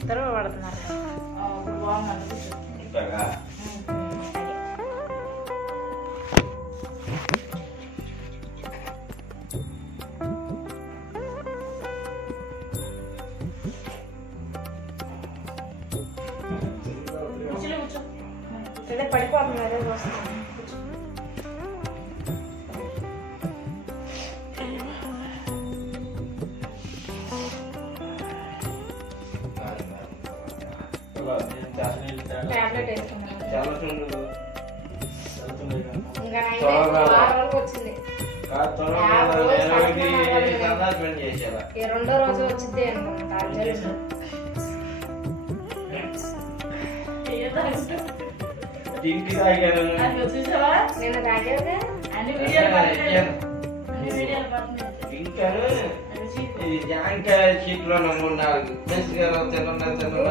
ఇద్దరు పడుతున్నారు. అదే పడిపోతుంది, అదే వస్తుంది. టాబ్లెట్ వేసుకున్నాను. ఇంకా 6 రోజులు వచ్చింది. రెండో రోజు వచ్చింది అనుకుంటా. నిన్న తాగావుగా జాంకాయ చీట్లో 3-4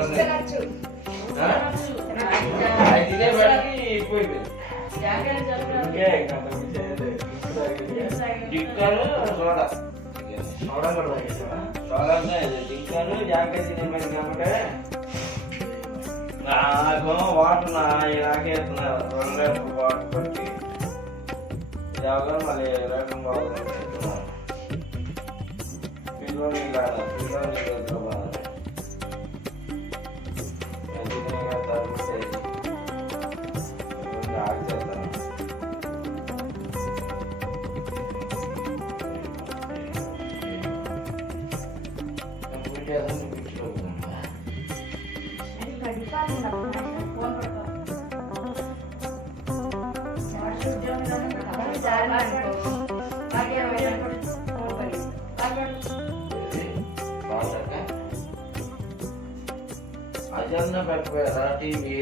తినచ్చు. జింకాను సోడా జింకాను జాంకాయ తినేమని కాబట్టి నాకు వాటర్ నాకేస్తున్నారు 2 లీటర్లు వాటర్ పట్టి ఇలాగా మళ్ళీ రకం బాగుంది. పిల్లోని కాదు పిల్లోని అజన్న పెట్టిపోయారా టీవీ?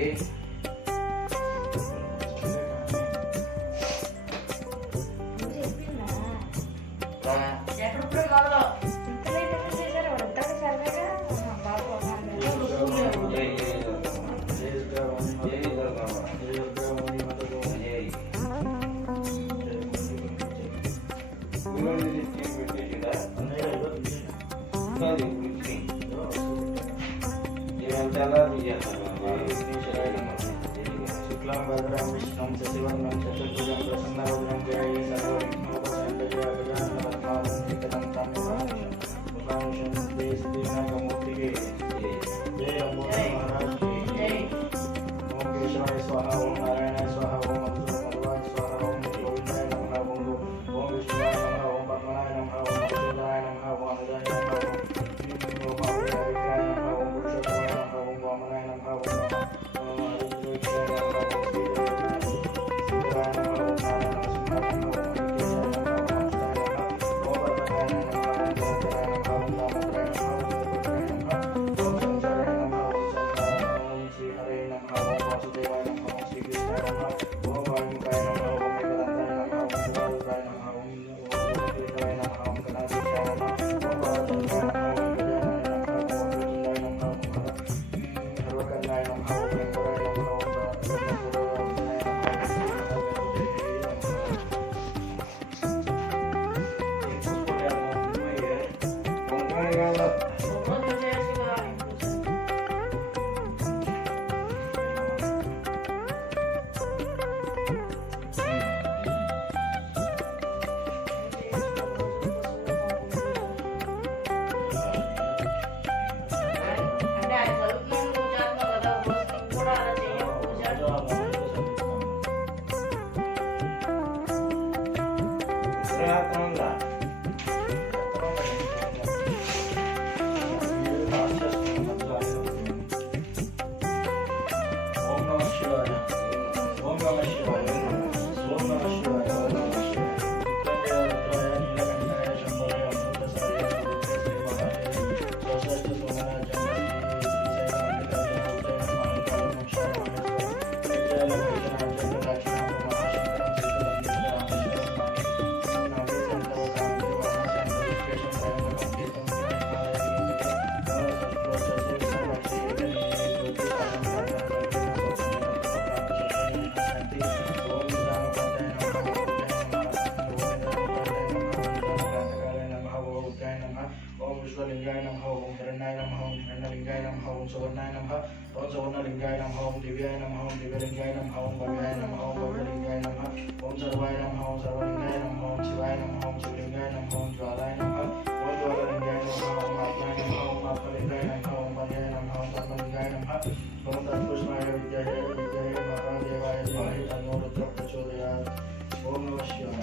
శివలింగాయ నమః ఓం హిరణ్యాయ నమః ఓం హిరణ్యలింగాయ నమః ఓం సువర్ణాయ నమః ఓం సువర్ణలింగాయ నమః ఓం దివ్యాయ నమః ఓం దివ్యలింగాయ నమః ఓం భవ్యాయ నమః ఓం భవ్యలింగాయ నమః ఓం సర్వాయ నమః ఓం సర్వలింగాయ నమః ఓం శివాయ నమః ఓం శివలింగాయ నమః ఓం జ్వాలాయ నమః ఓం జ్వాలలింగాయ నమః ఓం ఆత్మాయ నమః ఓం ఆత్మలింగాయ నమః ఓం పర్యాయ నమః ఓం పద్మలింగాయ నమః ఓం తత్పుష్పాయ విద్యాయ విద్యాయ మహాదేవాయ ధీమహి తన్నో రుద్ర ప్రచోదయాత్ ఓం నమః శివాయ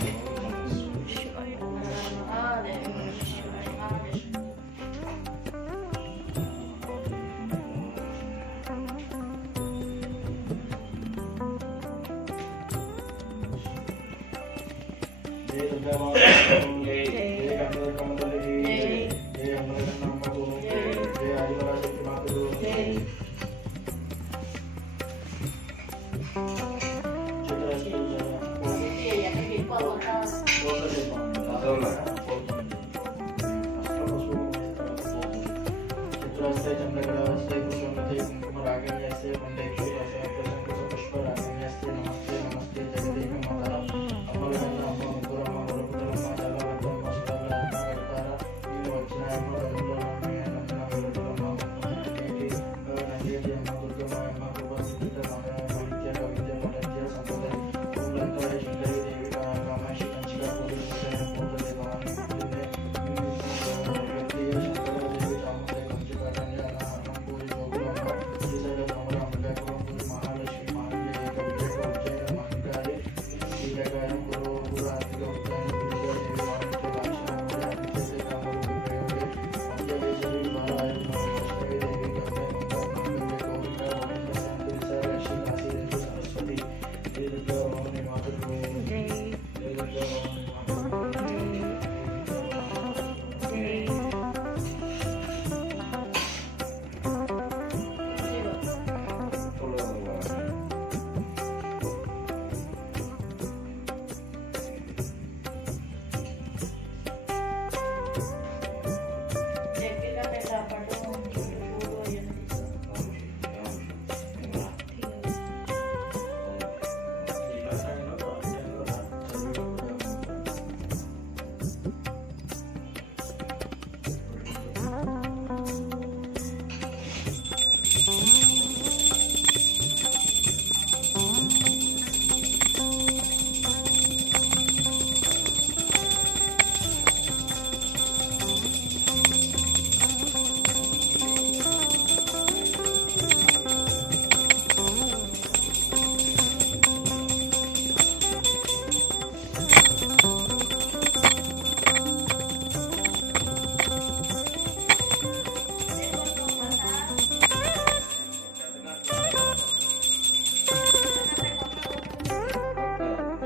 జై దుర్గా మాతాకి జై జై కనకదుర్గమ్మకి జై అమృతన్నమ్మకు జై ఆదిపరాశక్తి మాతకు చిత్రస్తే చంద్రకళాస్తే పుష్పమతే కుంకుమరాగణ్యస్తే పండేక్షు పుష్ప రాగణ్యస్తే నమస్తే నమస్తే జగదేక మాత అమ్మలగన్న అమ్మ ముగ్గురమ్మ వరపుత్రమ్మ జలవద్దమ్మ సుధర్లమ్మ గడతార నేను వచ్చిన అమ్మ గదుల్లో నమ్మిన వెలుగులమ్మ నందేటి అమ్మ దుర్గమ్మ అమ్మ కృపస్థిత విద్య కవిద్య మఠద్య సంపద పూలంతర శుద్ధరి దేవి కామాక్షి కంచిక పూజ పూజలే భవాని పూజలే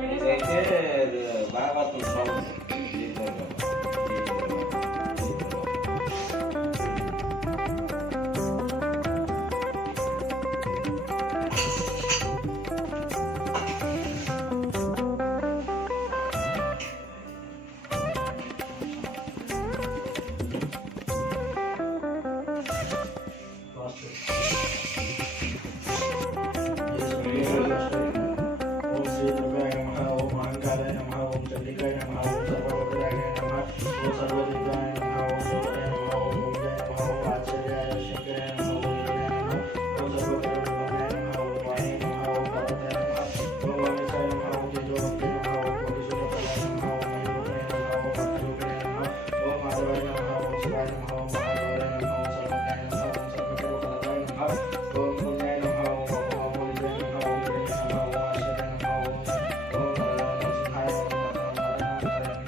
ఇదైతే బాగా వస్తుంది సౌండ్ ఓం శ్రీ దుర్గాయ నమః ఓం అహంకారాయ నమః ఓం చండికాయ నమః ఓం సర్వభద్రాయ నమః ఓం సర్వదేవాయ నమః ఓం శోభాయ నమః ఓం భూమియాయ నమః ఓం ఆచార్యాయ శంకరాయ నమః ఓం ఈశాన్యాయ నమః ఓం సర్వకరుణాయ నమః ఓం వాణాయ నమః ఓం పర్వతాయ నమః ఓం వాణిసాయ నమః ఓం తేజోవంతే నమః ఓం కోటిసూర్యప్రభాయ నమః ఓం మహిమూర్తయ నమః ఓం భక్తరూపిణే నమః ఓం మాధవాయ నమః ఓం శివాయ నమః ఓం మహాదేవాయ నమః ఓం సర్వజ్ఞాయ నమః ఓం సర్వకరుణాయ నమః ఓం పుణ్యాయ నమః ఓం అమోఘాయ నమః ఓం గిరియ నమః ఓం ఆశ్చర్యాయ నమః ఓం నరసింహాయ ఓం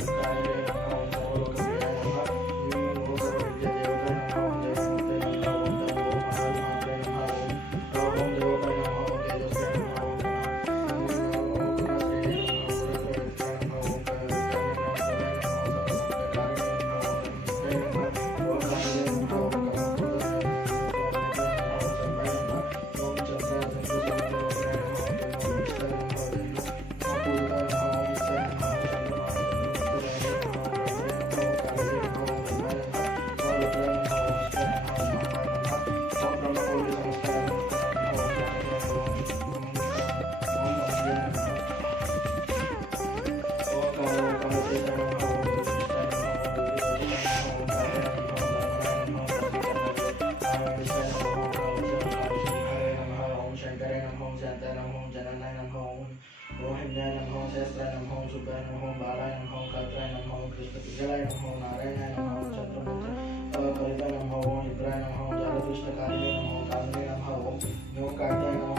पुण्याय नमः सहस्राय नमः शुभ्राय नमः बालाय नमः कात्राय नमः कृष्णपिंगलाय नमः नारायणाय नमः चंद्रमूर्ति कलिताय नमः इंद्राय नमः जलदृष्टकारिणे नमः कालिने नमः ओम न्योकार्ताय नमः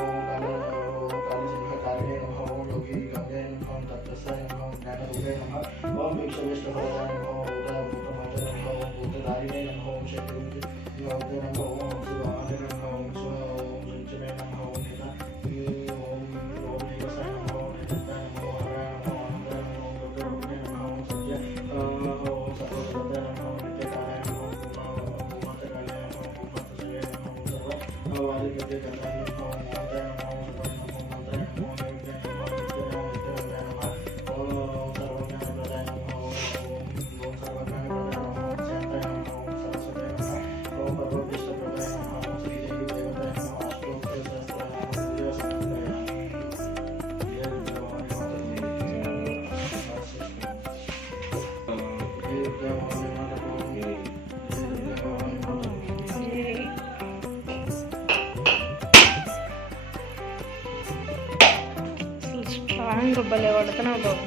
कालीसिंहकारिणे नमः ओम योगी गंगाय नमः तत्प्रसाय नमः ज्ञानरूपाय नमः ओम विश्वेश्वराय नमः उदयभूतमाते नमः ओम भूतधारिणे नमः ओम शक्तिरूपी नमः ओम शिवाय नमः ओम सुंचमे नमः ओम नेता ओम दिवसाय नमः ओम नेताय नमः हराय नमः आनंदाय नमः ओम रुद्ररूपिणे नमः ओम सत्य ओम सर्वभूताय नमः ओम नित्यकालाय नमः ओम भूमातकालाय नमः ओम भूमातसवे नमः ओम सर्ववादिकृत्यकालाय नमः ओम मोहताय नमः ओम सुवर्णमः ओम मंत्राय नमः ओम योग्याय नमः नित्यनाय नमः ओम सर्वज्ञानप्रदाय नमः ओम सर्वज्ञानप्रदाय नमः ओम शान्ताय नमः ओम सरस्वताय नमः ओम भगवद्गीताप्रदाय नमः ओम श्रीदेवी देवताय नमः స్ట్రాంగ్ భలే పడుతున్నావు బాబు.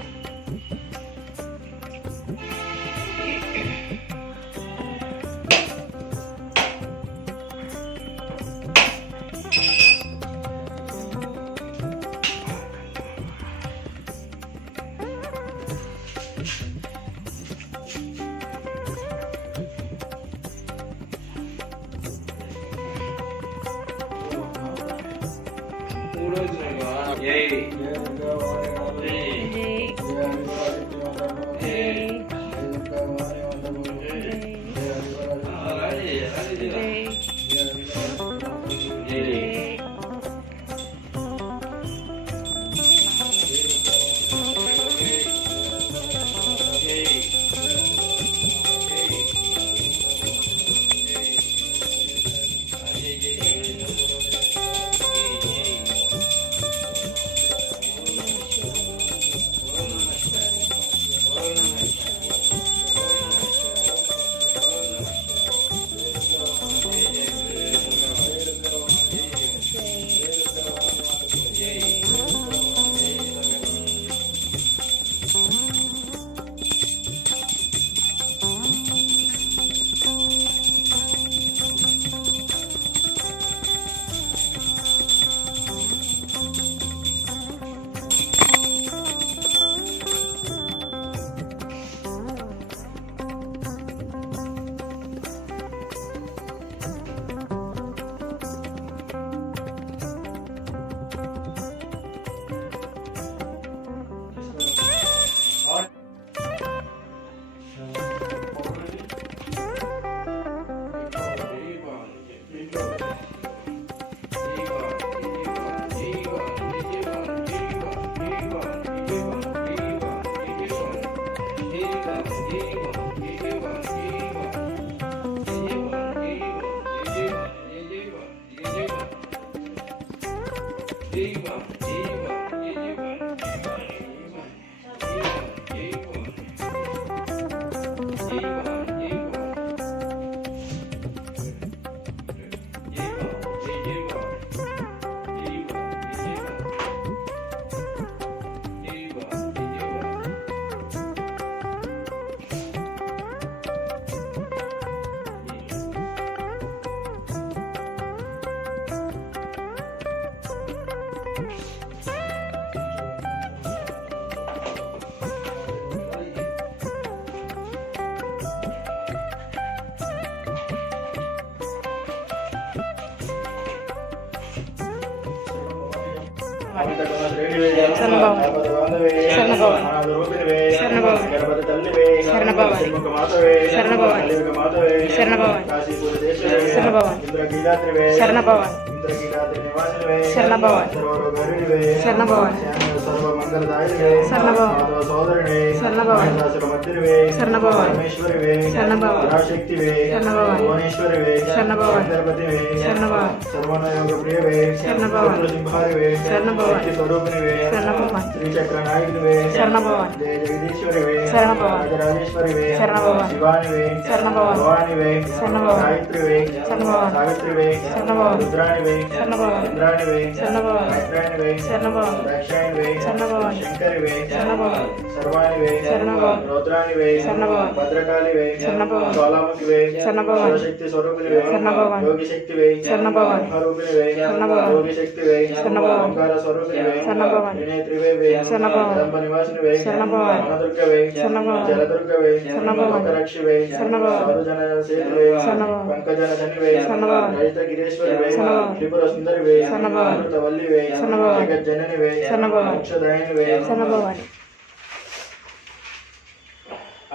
శరణభవ శరణభవాని శంకరివే శరణభవాని సర్వాణివే శరణభవాని రౌద్రాణివే శరణభవాని భద్రకాళివే శరణభవాని జ్వాలాముఖివే శరణభవాని శక్తి స్వరూపిణివే శరణభవాని యోగి శక్తివే శరణభవాని బ్రహ్మరూపిణివే శరణభవాని యోగి శక్తివే శరణభవాని ఓంకార స్వరూపిణివే శరణభవాని త్రినేత్రివే శరణభవాని కదంబ నివాసినివే శరణభవాని వనదుర్గవే శరణభవాని జలదుర్గవే శరణభవాని లోకరక్షివే శరణభవాని సాధుజన సేతువే శరణభవాని పంకజన ధనివే శరణభవాని రజితగిరీశ్వరివే శరణభవాని త్రిపుర సుందరివే శరణభవాని అమృతవల్లివే శరణభవాని జగజ్జననివే శరణభవాని మోక్షదాయినివే శరణభవాని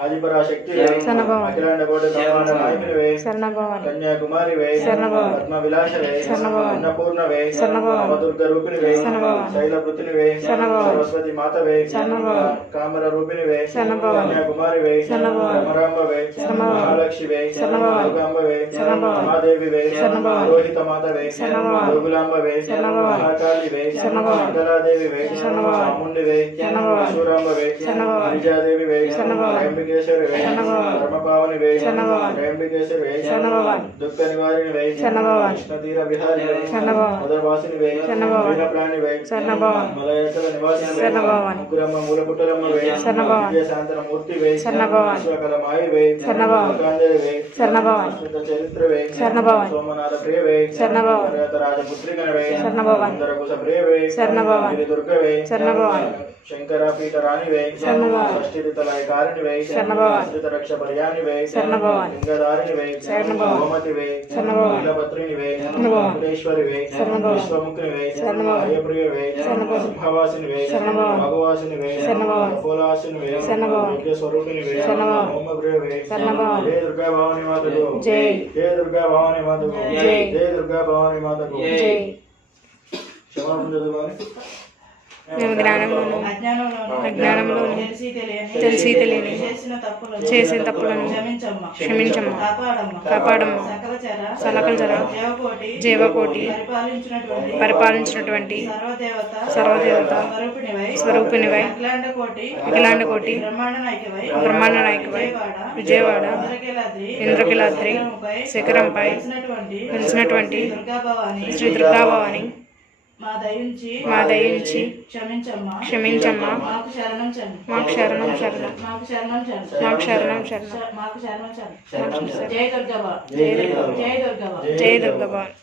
ఆదిపరాశక్తివే శరణభవాని అఖిలాండ కోటి బ్రహ్మాండ నాయకునివే శరణభవాని కన్యాకుమారివే శరణభవాని పద్మవిలాసవే శరణభవాని అన్నపూర్ణవే శరణభవాని నవదుర్గ రూపిణివే శరణభవాని శైలవృతినివే శరణభవాని సరస్వతి మాతవే శరణభవాని కామర రూపిణివే శరణభవాని కన్యాకుమారివే శరణభవాని భ్రమరాంబవే శరణభవాని మహాలక్ష్మివే శరణభవాని దుర్గాంబవే శరణభవాని మహాదేవివే శరణభవాని రోహిత మాతవే శరణభవాని గోగులాంబవే శరణభవాని మహాకాళివే శరణభవాని మంగళాదేవివే శరణభవాని చాముండివే శరణభవాని శూరాంబవే శరణభవాని విజయాదేవివే శరణభవాని త్రయంబకేశ్వరివే శరణభవాని ధర్మపావనివే శరణభవాని త్రయంబకేశ్వరివే శరణభవాని దుఃఖ నివారిణివే శరణభవాని కృష్ణతీర విహారివే శరణభవాని మదర్వాసినివే శరణభవాని వీరప్రాణివే శరణభవాని మలయతల నివాసినివే శరణభవాని ముగ్గురమ్మ మూలపుట్టలమ్మవే శరణభవాని శాంతన మూర్తివే శరణభవాని విశ్వకలమాయివే శరణభవాని లోకాంజలివే శరణభవాని అస్మిత చరిత్రవే శరణభవాని సోమనాథ ప్రియవే శరణభవాని రాజపుత్రికనవే శరణభవాని అందరకుశ ప్రియవే శరణభవాని గిరిదుర్గవే శరణభవాని శంకరాపీఠ రాణివే శరణభవాని షష్ఠితలయకారిణివే శరణభవాని శ్రీతరక్ష పర్యాణివే శరణభవాని లింగధారిణివే శరణభవాని గోమతివే శరణభవాని నీలభద్రిణివే శరణభవాని వెంకటేశ్వరివే శరణభవాని విశ్వముఖినివే శరణభవాని అయ్యప్రియవే శరణభవాని సింహవాసినివే శరణభవాని భగవాసినివే శరణభవాని కపోలాసినివే శరణభవాని యజ్ఞస్వరూపిణివే శరణభవాని ఓమప్రియవే శరణభవాని జయ దుర్గా భవాని మాతకు జై జయ దుర్గా భవాని మాతకు జై. జయ దుర్గా భవాని మాతకు జై క్షమాపణ చదువుకోవాలి మేము జ్ఞానంలోను అజ్ఞానంలోను తెలిసి తెలియని చేసిన తప్పులను క్షమించమ్మా కాపాడమ్మా సకల జర జీవకోటి పరిపాలించినటువంటి సర్వదేవత స్వరూపిణివై అఖిలాండ కోటి బ్రహ్మాండ నాయకవై విజయవాడ ఇంద్రకిలాద్రి శిఖరంపై వెలిసినటువంటి శ్రీ దుర్గాభవాని మా దయించి క్షమించమ్మా మాకు శరణం శరణం జై దుర్గా జై దుర్గాభవాని